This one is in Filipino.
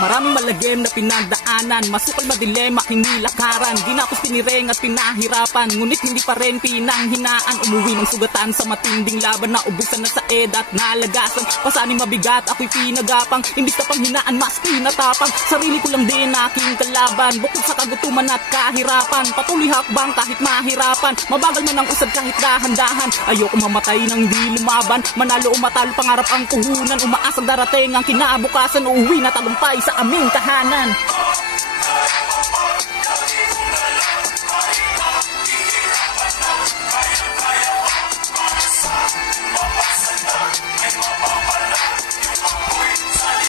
Maraming malagim na pinagdaanan, masukal madilema, hinilakaran. Ginapos, pinireng at pinahirapan, ngunit hindi pa rin pinanghinaan. Umuwi ng sugatan sa matinding laban, na ubusan na sa at nalagasan. Pasaning mabigat, ako'y pinagapang, imbis na panghinaan, mas pinatapang. Sarili ko lang din aking kalaban, bukod sa kagutuman at kahirapan. Patuloy hakbang kahit mahirapan, mabagal man ang usad kahit dahan-dahan. Ayoko mamatay nang di lumaban, manalo o matalo pangarap ang puhunan. Umaasang darating ang kinabukasan, uuwi na tagumpay sa aming tahanan.